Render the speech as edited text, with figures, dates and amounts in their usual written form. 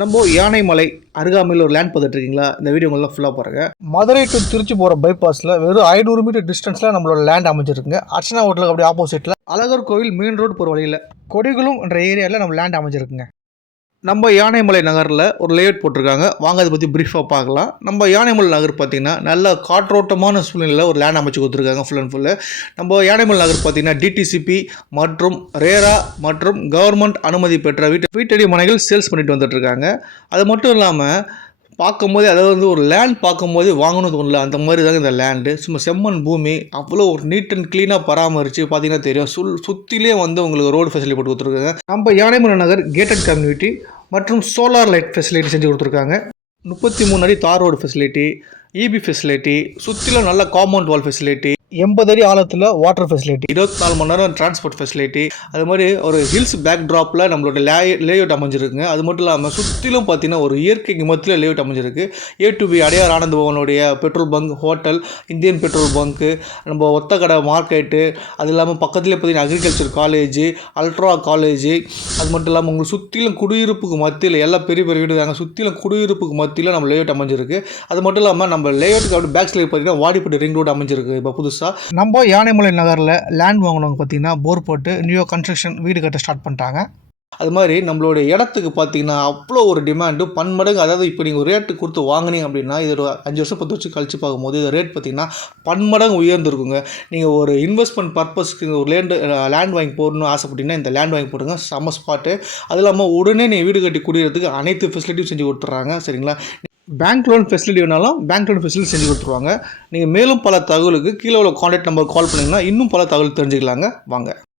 நம்ம யானைமலை அருகாமையில் ஒரு லேண்ட் பார்த்துட்டு இருக்கீங்களா? இந்த வீடியோ உங்களுக்கு ஃபுல்லாக பாருங்கள். மதுரை டு திருச்சி போகிற பைபாஸில் வெறும் 500 மீட்டர் டிஸ்டன்ஸில் நம்மளோட லேண்ட் அமைஞ்சிருக்குங்க. அர்ச்சனா ஹோட்டலுக்கு அப்படியே ஆப்போசிட்டில் அழகர் கோவில் மெயின் ரோடு போகிற வழியில் கொடிகுளம் என்ற ஏரியாவில் நம்ம லேண்ட் அமைஞ்சிருக்குங்க. நம்ம யானைமலை நகரில் ஒரு லேஅவுட் போட்டிருக்காங்க. வாங்க அதை பற்றி ப்ரீஃபாக பார்க்கலாம். நம்ம யானைமலை நகர் பார்த்திங்கன்னா நல்ல காற்றோட்டமான சூழ்நிலையில் ஒரு லேண்ட் அமைச்சு கொடுத்துருக்காங்க ஃபுல் அண்ட் ஃபுல்லு. நம்ம யானைமலை நகர் பார்த்திங்கன்னா டிடிசிபி மற்றும் ரேரா மற்றும் கவர்மெண்ட் அனுமதி பெற்ற வீட்டடி மனைகள் சேல்ஸ் பண்ணிட்டு வந்துட்டுருக்காங்க. அது மட்டும் இல்லாமல் பார்க்கும்போதே அதாவது ஒரு லேண்ட் பார்க்கும்போதே வாங்கணும் தோணல, அந்த மாதிரி தாங்க இந்த லேண்டு. சும்மா செம்மண் பூமி, அவ்வளோ ஒரு நீட் அண்ட் க்ளீனாக பராமரித்து பார்த்தீங்கன்னா தெரியும். சுற்றிலே உங்களுக்கு ரோடு ஃபெசிலிட்டி போட்டு கொடுத்துருக்காங்க. நம்ம யானைமலை நகர் கேட்டட் கம்யூனிட்டி மற்றும் சோலார் லைட் ஃபெசிலிட்டி செஞ்சு கொடுத்துருக்காங்க. 33 அடி தார் ரோடு ஃபெசிலிட்டி, இபி ஃபெசிலிட்டி, சுற்றிலும் நல்ல காம்பவுண்ட் வால் ஃபெசிலிட்டி, 80 அடி ஆழத்தில் வாட்டர் ஃபெசிலிட்டி, 24 மணி நேரம் டிரான்ஸ்போர்ட் ஃபெசிலிட்டி. அது மாதிரி ஒரு ஹில்ஸ் பேக் ட்ராப்பில் நம்மளோட லேஅவுட் அமைஞ்சிருக்குங்க. அது மட்டும் இல்லாமல் சுற்றிலும் பார்த்தீங்கன்னா ஒரு இயற்கைக்கு மத்தியில் லேஅவுட் அமைஞ்சிருக்கு. A to B Adyar Ananda பவனுடைய petrol bunk, hotel, Indian petrol bunk, நம்ம ஒத்தக்கடை மார்க்கெட்டு, அது இல்லாமல் பக்கத்துலேயே பார்த்தீங்கன்னா அக்ரிகல்ச்சர் காலேஜு, அல்ட்ரா காலேஜு. அது மட்டும் இல்லாமல் உங்களுக்கு சுற்றிலும் குடியிருப்புக்கு மத்தியில் எல்லாம் பெரிய பெரிய வீடு தாங்க. சுற்றிலும் குடியிருப்புக்கு மத்தியில் நம்ம லேஅவுட் அமைஞ்சிருக்கு. அது மட்டும் இல்லாமல் நம்ம லேஅவுட்டுக்கு அப்படி பேக் சைடு பார்த்தீங்கன்னா வாடிப்பட்டி ரிங் ரோடு அமைஞ்சிருக்கு. இப்போ புதுசாக நம்ம யானைமலை நகரில் லேண்ட் வாங்கினவங்க பார்த்தீங்கன்னா போர் போட்டு நியூ கன்ஸ்ட்ரக்ஷன் வீடு கட்ட ஸ்டார்ட் பண்ணிட்டாங்க. அது மாதிரி நம்மளுடைய இடத்துக்கு பார்த்தீங்கன்னா அவ்வளோ ஒரு டிமாண்டு பன்மடங்கு. அதாவது இப்போ நீங்கள் ஒரு ரேட்டு கொடுத்து வாங்கினீங்க அப்படின்னா இது ஒரு 5 வருஷம் 10 வருஷம் கழிச்சு பார்க்கும்போது இது ரேட் பார்த்தீங்கன்னா பன்மடங்கு உயர்ந்துருக்குங்க. நீங்கள் ஒரு இன்வெஸ்ட்மெண்ட் பர்பஸ்க்கு ஒரு லேண்ட் வாங்கி போடணும்னு ஆசைப்பட்டீங்கன்னா இந்த லேண்ட் வாங்கி போடுங்க, செம்ம ஸ்பாட்டு. அது இல்லாமல் உடனே நீங்கள் வீடு கட்டி குடிக்கிறதுக்கு அனைத்து ஃபெசிலிட்டியும் செஞ்சு கொடுத்துட்றாங்க. சரிங்களா? பேங்க் லோன் ஃபெசிலிட்டி வேணாலும் பேங்க் லோன் ஃபெசிலிட்டி செஞ்சு கொடுத்துருவாங்க. நீங்கள் மேலும் பல தகவலுக்கு கீழே உள்ள கான்டாக்ட் நம்பர் கால் பண்ணிங்கன்னா இன்னும் பல தகவல் தெரிஞ்சுக்கலாங்க. வாங்க.